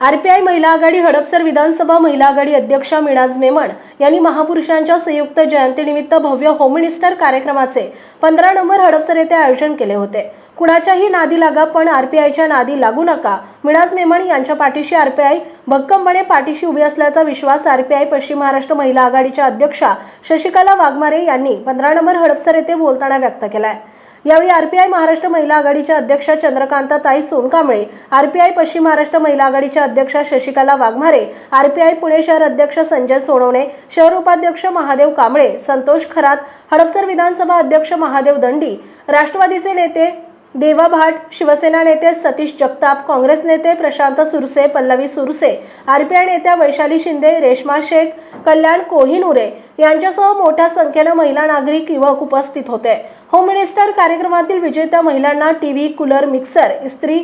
RPI महिला आघाडी हडपसर विधानसभा महिला आघाडी अध्यक्षा मिणाज मेमण यांनी महापुरुषांच्या संयुक्त जयंतीनिमित्त भव्य होम मिनिस्टर कार्यक्रमाचे पंधरा नंबर हडपसर येथे आयोजन केले होते. कुणाच्याही नादी लागा पण आरपीआयच्या नादी लागू नका मिणाज मेमण यांच्या पाठीशी आरपीआय भक्कमपणे पाठीशी उभी असल्याचा विश्वास आरपीआय पश्चिम महाराष्ट्र महिला आघाडीच्या अध्यक्षा शशिकला वाघमारे यांनी पंधरा नंबर हडपसर येथे बोलताना व्यक्त केलाय. यावेळी आरपीआय महाराष्ट्र महिला आघाडीच्या अध्यक्षा चंद्रकांता ताई सोनकांबळे आरपीआय पश्चिम महाराष्ट्र महिला आघाडीच्या अध्यक्षा शशिकला वाघमारे आरपीआय पुणे शहर अध्यक्ष संजय सोनवणे शहर उपाध्यक्ष महादेव कांबळे संतोष खरात हडपसर विधानसभा अध्यक्ष महादेव दंडी राष्ट्रवादीचे नेते देवा भाट शिवसेना नेते सतीश जगताप काँग्रेस नेते प्रशांत सुरसे पल्लवी सुरसे आरपीआय नेत्या वैशाली शिंदे रेश्मा शेख कल्याण कोहिनुरे यांच्यासह मोठ्या संख्येनं महिला नागरिक युवक उपस्थित होते. होम मिनिस्टर कार्यक्रमातील विजेत्या महिलांना टीव्ही कूलर मिक्सर इस्त्री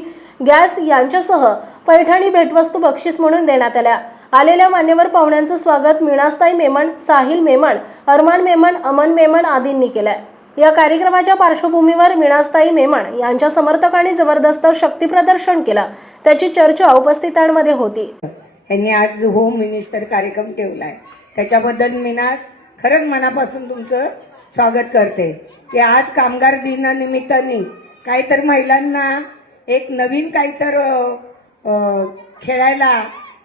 गॅस यांच्यासह पैठणी भेटवस्तू बक्षीस म्हणून देण्यात आल्या. आलेल्या मान्यवर पाहुण्यांचं स्वागत मीणास्ताई मेमण साहिल मेमण अरमान मेमण अमन मेमण आदींनी केलंय. या कार्यक्रमाच्या पार्श्वभूमीवर मीणास्ताई मेमण यांच्या समर्थकांनी जबरदस्त शक्ती प्रदर्शन केलं. त्याची चर्चा उपस्थितांमध्ये होती. त्यांनी आज होम मिनिस्टर कार्यक्रम ठेवलाय. त्याच्याबद्दल मीनास खरंच मनापासून तुमचं स्वागत करते. की आज कामगार दिनानिमित्ताने काहीतरी महिलांना एक नवीन काहीतर खेळायला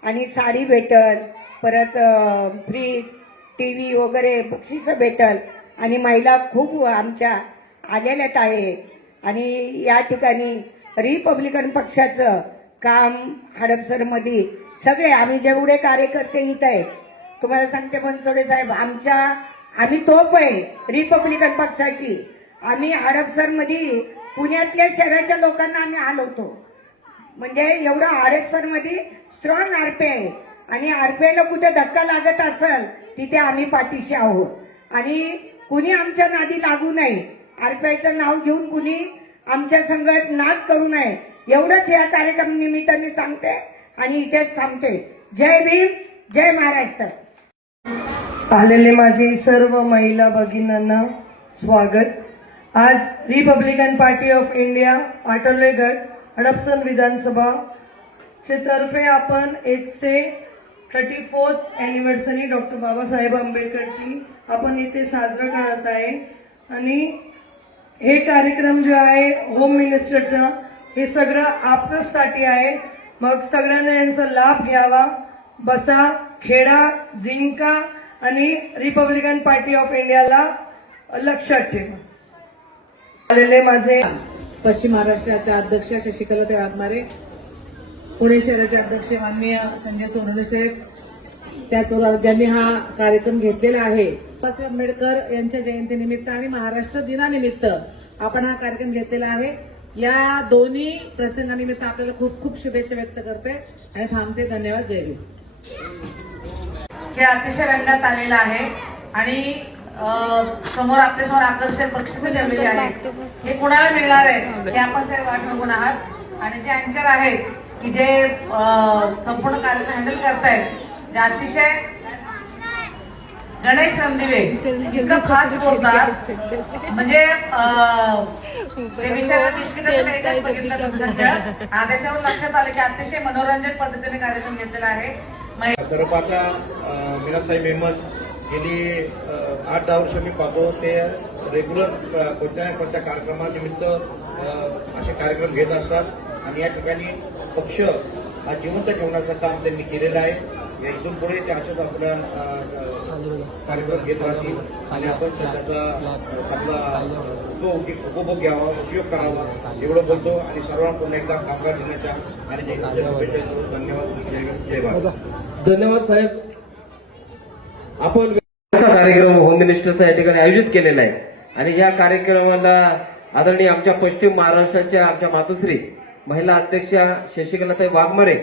आणि साडी भेटल परत फ्रीज टी व्ही वगैरे बक्षिसं भेटल आणि महिला खूप आमच्या आलेल्यात आहे. आणि या ठिकाणी रिपब्लिकन पक्षाचं काम हडपसरमध्ये सगळे आम्ही जेवढे कार्यकर्ते इथं आहे तुम्हाला सांगते पण साहेब आमच्या आम्ही तोप आहे रिपब्लिकन पक्षाची. आम्ही हडपसरमध्ये पुण्यातल्या शहराच्या लोकांना आम्ही हलवतो. म्हणजे एवढं आरएफसरमध्ये स्ट्रॉंग आरपी आहे. आणि आरपीआयला कुठे धक्का लागत असेल तिथे आम्ही पाठीशी आहोत. आणि कुणी आमच्या नादी लागू नये आरपीआयचं नाव घेऊन कुणी आमच्या संघात नाद करू नये एवढंच या कार्यक्रम निमित्ताने सांगते आणि इथेच थांबते. जय भीम जय महाराष्ट्र. आलेले माझे सर्व महिला भगिनींना स्वागत. आज Republican Party of India Athawale Hadapsar विधानसभा चे तर्फे आपण एकशे thirty fourth anniversary doctor Babasaheb आंबेडकरची आपण इथे साजरा करत आहे. आणि हे कार्यक्रम जो आहे होम मिनिस्टरचा हे सगळं आपणसाठी आहे. मग सगळ्यांना यांचा लाभ घ्यावा. बसा खेळा जिंका. आणि रिपब्लिकन पार्टी ऑफ इंडियाला लक्षात ठेवा. आलेले माझे पश्चिम महाराष्ट्राच्या अध्यक्ष शशिकला ते वाघमारे पुणे शहराचे अध्यक्ष माननीय संजय सोनवणे साहेब त्याचबरोबर ज्यांनी हा कार्यक्रम घेतलेला आहे बाबासाहेब आंबेडकर यांच्या जयंतीनिमित्त आणि महाराष्ट्र दिनानिमित्त आपण हा कार्यक्रम घेतलेला आहे. या दोन्ही प्रसंगानिमित्त आपल्याला खूप खूप शुभेच्छा व्यक्त करते आणि थांबते. धन्यवाद. जय खेळ अतिशय रंगात आलेला आहे. आणि समोर आपल्यासमोर आकर्षक बक्षिसं ठेवलेली आहेत. हे कुणाला मिळणार आहे हे आपण सगळे वाट बघून आहात. आणि जे अँकर आहेत की जे संपूर्ण कार्यक्रम हँडल करतायत जे अतिशय गणेश रमदिवे इतकं खास बोलतात. म्हणजे ते विचार बिस्किटाचं एकच बघितलं तुमचा खेळ. हा, त्याच्यावर लक्षात आलं की अतिशय मनोरंजक पद्धतीने कार्यक्रम घेतलेला आहे. महि- खरं पाहता गेली आठ दहा वर्ष मी पाहतो ते रेग्युलर कोणत्या ना कोणत्या कार्यक्रमानिमित्त अं, असे कार्यक्रम घेत असतात. आणि या ठिकाणी पक्ष हा जिवंत ठेवण्याचं काम त्यांनी केलेलं आहे. या इथून पुढे ते आपला अं, कार्यक्रम घेत राहतील. आणि आपण त्याचा चांगला तो उपभोग घ्यावा उपयोग करावा एवढं बोलतो. आणि सर्वांना पुन्हा एकदा कामगार दिनाच्या आणि. धन्यवाद. जय जय भारत. धन्यवाद साहेब. आपण असा कार्यक्रम होम मिनिस्टरचा या ठिकाणी आयोजित केलेला आहे. आणि या कार्यक्रमाला आदरणीय आमच्या पश्चिम महाराष्ट्राच्या आमच्या मातोश्री महिला अध्यक्षा शशिकलाताई वाघमारे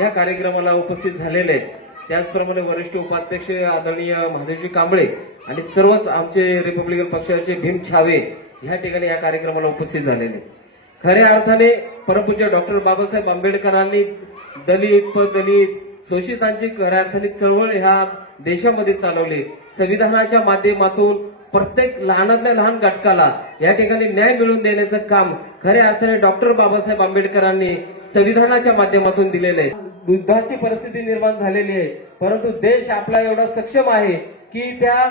या कार्यक्रमाला उपस्थित झालेले आहेत. त्याचप्रमाणे वरिष्ठ उपाध्यक्ष आदरणीय महादेवजी कांबळे आणि सर्वच आमचे रिपब्लिकन पक्षाचे भीम छावे ह्या ठिकाणी या कार्यक्रमाला उपस्थित झालेले. खऱ्या अर्थाने परमपूज्य डॉक्टर बाबासाहेब आंबेडकरांनी दलित पदलित शोषितांची खऱ्या अर्थाने चळवळ ह्या देशामध्ये चालवली. संविधानाच्या माध्यमातून प्रत्येक लहानातल्या लहान घटकाला या ठिकाणी न्याय मिळवून देण्याचं काम खऱ्या अर्थाने डॉक्टर बाबासाहेब आंबेडकरांनी संविधानाच्या माध्यमातून दिलेलं आहे. युद्धाची परिस्थिती निर्माण झालेली आहे. परंतु देश आपला एवढा सक्षम आहे की त्या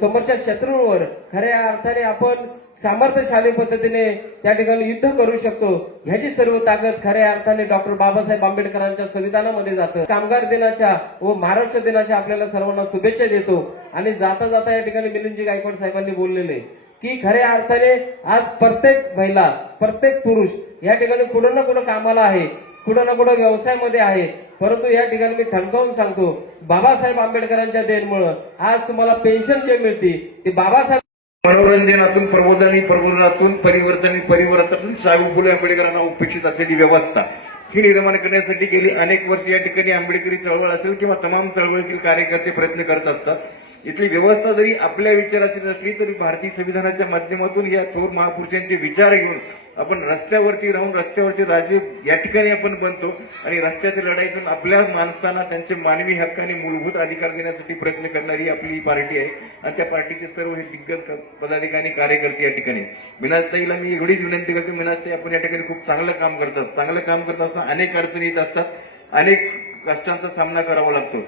समोरच्या शत्रूंवर खऱ्या अर्थाने आपण सामर्थ्यशाली पद्धतीने त्या ठिकाणी युद्ध करू शकतो. ह्याची सर्व ताकद खऱ्या अर्थाने डॉक्टर बाबासाहेब आंबेडकरांच्या संविधानामध्ये जातं. कामगार दिनाच्या व महाराष्ट्र दिनाच्या आपल्याला सर्वांना शुभेच्छा देतो. आणि जाता जाता या ठिकाणी मिलिंदजी गायकवाड साहेबांनी बोललेले की खऱ्या अर्थाने आज प्रत्येक महिला प्रत्येक पुरुष या ठिकाणी कुठं ना कुठं कामाला आहे. कुठं ना कुठं व्यवसायामध्ये आहे. परंतु या ठिकाणी मी ठणकावून सांगतो बाबासाहेब आंबेडकरांच्या देणमुळं आज तुम्हाला पेन्शन जे मिळते ते बाबासाहेब मनोरंजनातून प्रबोधनी प्रबोधनातून परिवर्तन परिवर्तनातून साहेब फुले आंबेडकरांना उपेक्षित असलेली व्यवस्था ही निर्माण करण्यासाठी गेली अनेक वर्ष या ठिकाणी आंबेडकरी चळवळ असेल किंवा तमाम चळवळीतील कार्यकर्ते प्रयत्न करत असतात. इथली व्यवस्था जरी आपल्या विचाराची नसली तरी भारतीय संविधानाच्या माध्यमातून या थोर महापुरुषांचे विचार घेऊन आपण रस्त्यावरती राहून रस्त्यावरचे राजे या ठिकाणी आपण बनतो आणि रस्त्याच्या लढाईतून आपल्या माणसांना त्यांचे मानवी हक्क आणि मूलभूत अधिकार देण्यासाठी प्रयत्न करणारी आपली ही पार्टी आहे. आणि त्या पार्टीचे सर्व हे दिग्गज पदाधिकारी कार्यकर्ते या ठिकाणी मिनाजताईला मी एवढीच विनंती करतो मिनाजताई आपण या ठिकाणी खूप चांगलं काम करतात. चांगलं काम करत असताना अनेक अडचणी येत असतात. अनेक कष्टांचा सामना करावा लागतो.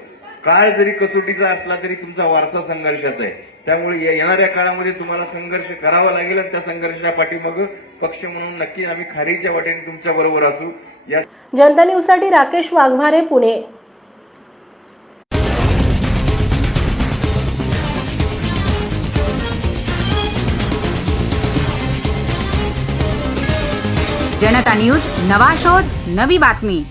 काळ जरी कसोटीचा असला तरी तुमचा वारसा संघर्षाचा आहे. त्यामुळे ये- येणाऱ्या काळामध्ये तुम्हाला संघर्ष करावा लागेल आणि त्या संघर्षाच्या पाठीमागं पक्ष म्हणून नक्की आम्ही खारीच्या वाटेने तुमच्या बरोबर असू. या जनता न्यूजसाठी राकेश वाघमारे पुणे. जनता न्यूज नवा शोध नवी बातमी.